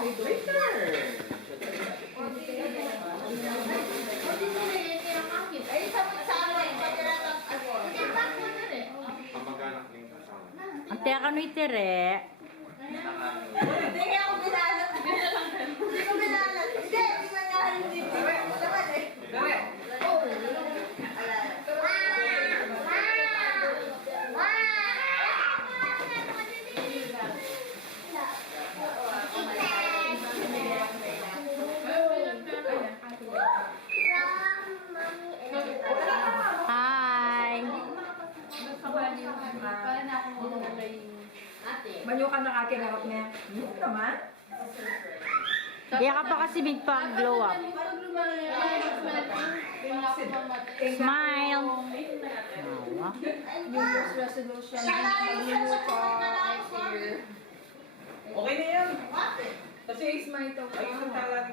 Ay, sama-sama. Kamag-anak ng kasama. Ang tiyak ano itere. Hindi nga ako binala. Hindi ko binala. Hindi, hindi ko binala. Hindi ko binala. Hi! Banyo ka ng aking harap niya. Yun naman. Kaya ka pa kasi big pang glow up. Smile! Awa. New Year's resolution. Magluluto ko next year. Okay na yan. Kasi is my to. Ayos ang tala